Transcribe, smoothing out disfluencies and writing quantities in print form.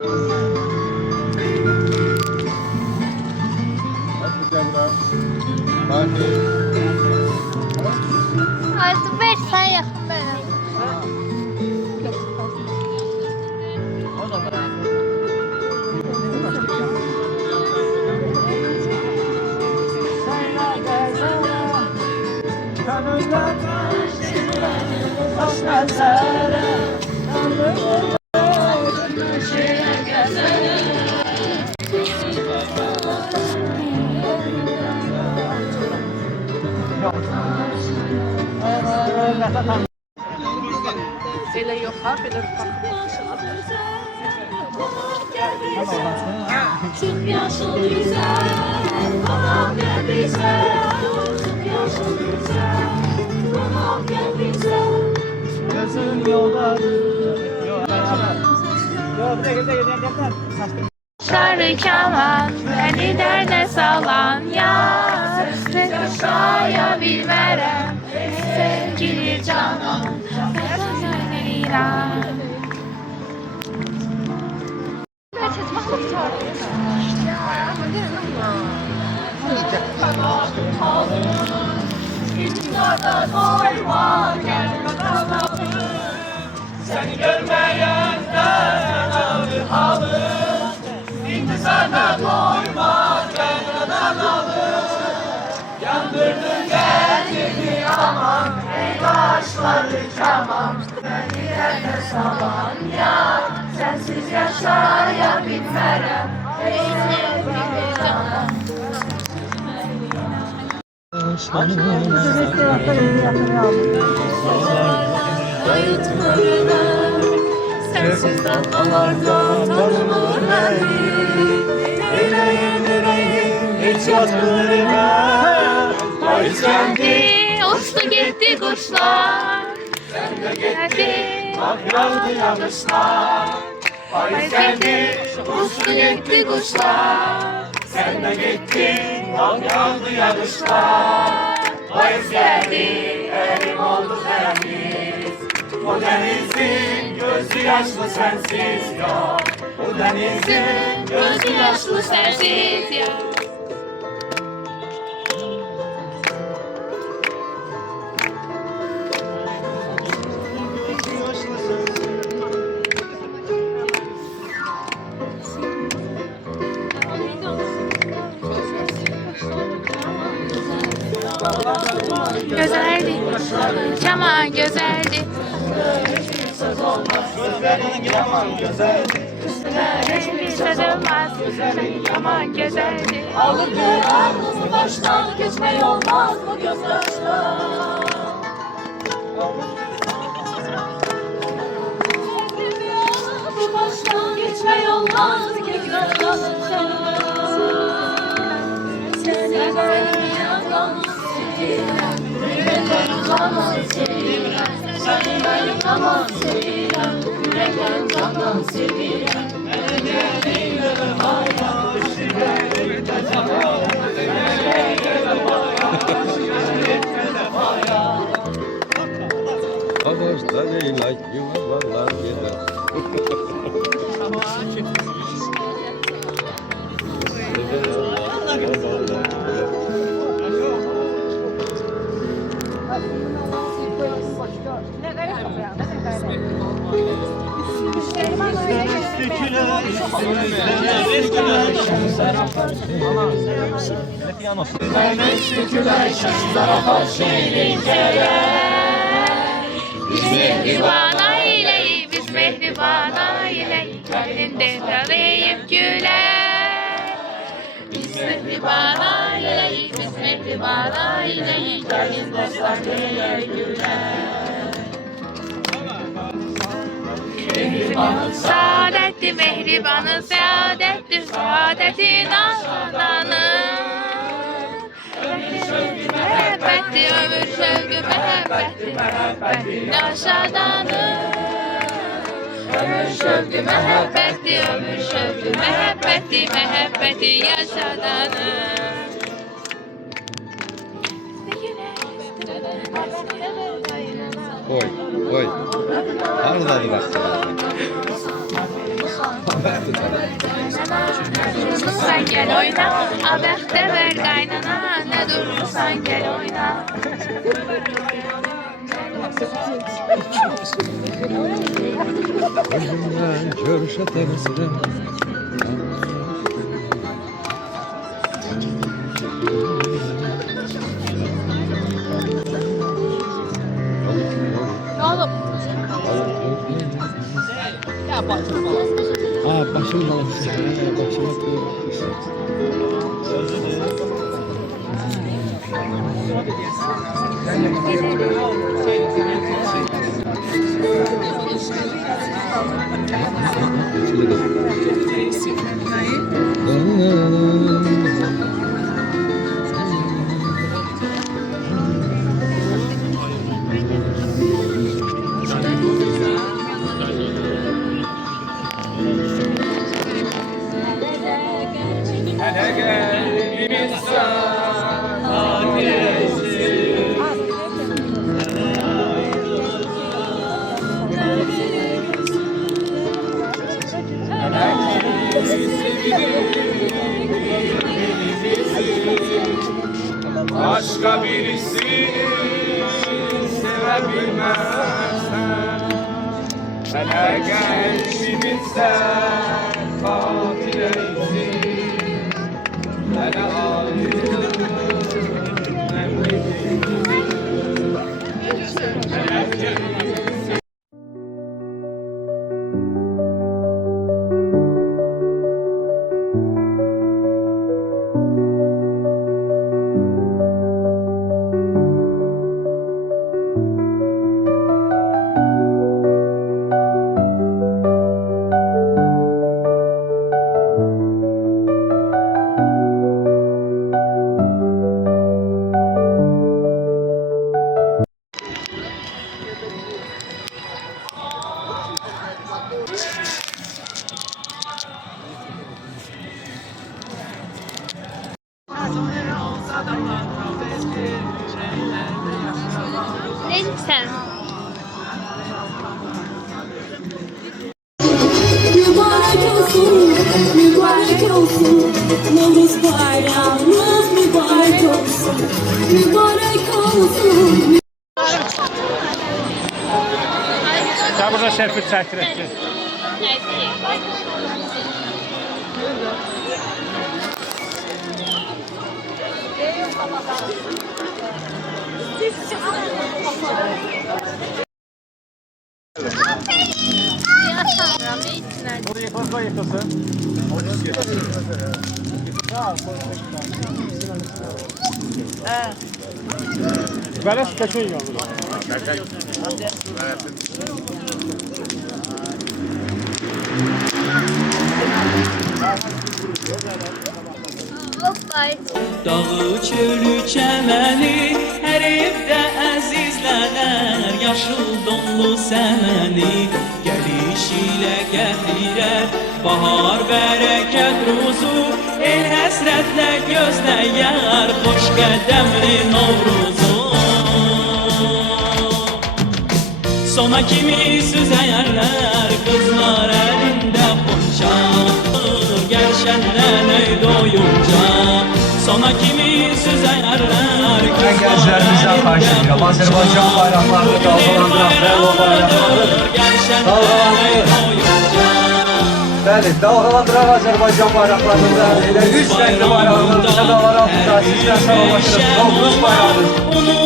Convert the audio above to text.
Artık 5 sen yakın benim. Böyle yok ha, böyle bak. Çok yaşlı güzel, anam gel bize. Çok yaşlı güzel, anam gel bize. Gözüm yolda. Sarı kaman, beni derde salan yar. Tek aşağıya bilmerem, sevgili canım. İntiharda doyma gel. Seni görmeyenden alır alır. İntizarda doyma gelmeden alır. Yandırdın getirdi aman. Ey başları keman. Beni yerde salan yar. Sensiz yaşayabilmerem. Ey sevgili canım. Sensiz dalgalarda tanımır beni. Yüreğim yüreğim hiç yatmıyor. Ay kendi Uçtu gitti kuşlar. sen de gitti. Geldi. Bak yağdı yağışlar. Ay kendi Uçtu gitti kuşlar. sen de gittin. Bak yağdı yağışlar. Ay geldi elim oldu deniz. O denizin gözü yaşlı sensiz yok. O denizin Gözü yaşlı sensiz ya. Güzeldi, yaman güzeldi. gözlerin yaman güzeldi. Hiçbir söz olmaz, yaman güzeldi. Alırdı aklımı baştan, geçme olmaz mı gözyaşlar? Bu baştan geçme olmaz mı gözyaşlar? Seni benim yandan seviyorum, yüreklerim candan seviyorum. Seni benim yandan seviyorum, yüreklerim candan seviyorum. Ağaçta leylak yuvarlar gider. Biz mehriban aileyi, biz mehriban aileyi, kalbinde talayıp güler. Biz mehriban aileyi, biz mehriban aileyi, kalbinde talayıp güler. Saadetli mehribanı, saadetli, saadetin aşağıdanı. Mehabbetli ömür şevki, mehabbetli, mehabbetli aşağıdanı. Ömür şevki, mehabbetli, ömür şevki, mehabbetli, mehabbetli aşağıdanı. Koy, koy. Hardadır bak. Durmuşsan gel oyna, abəhdə ver qaynana, nə durmuşsan gel oyna. Gözümden körşetemizden. Oğlum. Ha başım balıkçı. Başıma koyuyor. Hele gel bir insan adresi. Başka birisi sevebilmezsen. Hele gel bir insan adresi. Hele ağzını Neyse. Mübarek olsun, mübarek olsun. Nevruz bayramımız mübarek olsun. Mübarek olsun. Sen burada şerfi çəkdirək ki. Oraya yıkılsa yıkılsın. Böyle kaçın yolunu. Dağı çölü çəməni hər evdə əzizlənər Yaşıl donlu səməni gəliş ilə gətirər Bahar bərəkət ruzu el həsrətlə gözləyər Xoş qədəmli Novruzu Sona kimi süzəyərlər qızlar əlində xonça Gəlşəndən ey doyunca Sona kimi süzəyərlər Ben gençlerimizden karşı ediyorum. Azerbaycan bayraklarını dalgalandıran ve o bayrakları dalgalandırır. Bəli, dalgalandıran Azerbaycan bayraklarında elə üç renkli bayrağımız, sədalar altında sizdən sağlaşırız. Novruz bayrağımız.